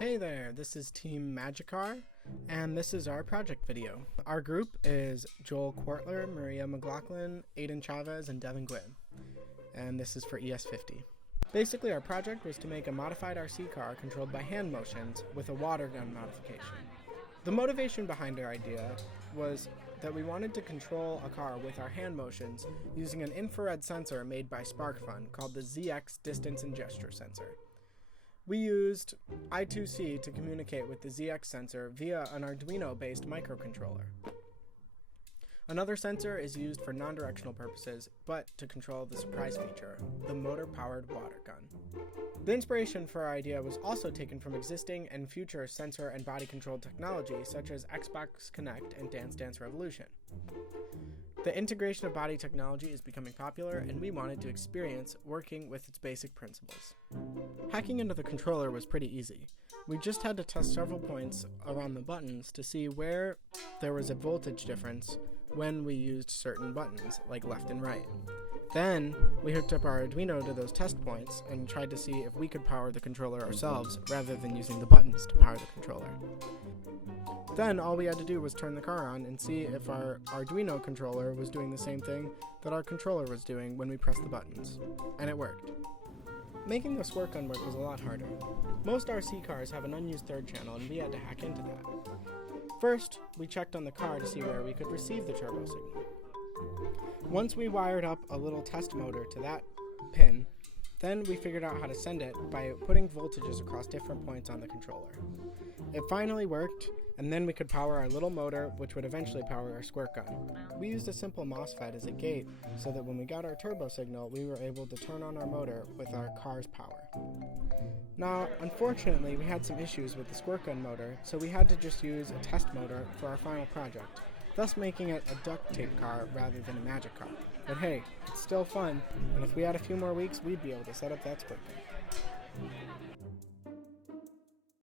Hey there, this is Team Magicar, and this is our project video. Our group is Joel Kwartler, Maria McLaughlin, Aidan Chavez, and Devon Guinn, and this is for ES50. Basically, our project was to make a modified RC car controlled by hand motions with a water gun modification. The motivation behind our idea was that we wanted to control a car with our hand motions using an infrared sensor made by SparkFun called the ZX Distance and Gesture Sensor. We used I2C to communicate with the ZX sensor via an Arduino-based microcontroller. Another sensor is used for non-directional purposes, but to control the surprise feature, the motor-powered water gun. The inspiration for our idea was also taken from existing and future sensor and body-controlled technology such as Xbox Kinect and Dance Dance Revolution. The integration of body technology is becoming popular, and we wanted to experience working with its basic principles. Hacking into the controller was pretty easy. We just had to test several points around the buttons to see where there was a voltage difference when we used certain buttons, like left and right. Then, we hooked up our Arduino to those test points and tried to see if we could power the controller ourselves rather than using the buttons to power the controller. Then all we had to do was turn the car on and see if our Arduino controller was doing the same thing that our controller was doing when we pressed the buttons. And it worked. Making the squirt gun work was a lot harder. Most RC cars have an unused third channel, and we had to hack into that. First, we checked on the car to see where we could receive the turbo signal. Once we wired up a little test motor to that pin, then we figured out how to send it by putting voltages across different points on the controller. It finally worked, and then we could power our little motor, which would eventually power our squirt gun. We used a simple MOSFET as a gate so that when we got our turbo signal, we were able to turn on our motor with our car's power. Now, unfortunately, we had some issues with the squirt gun motor, so we had to just use a test motor for our final project, thus making it a duct tape car rather than a magic car. But hey, it's still fun, and if we had a few more weeks, we'd be able to set up that squirt gun.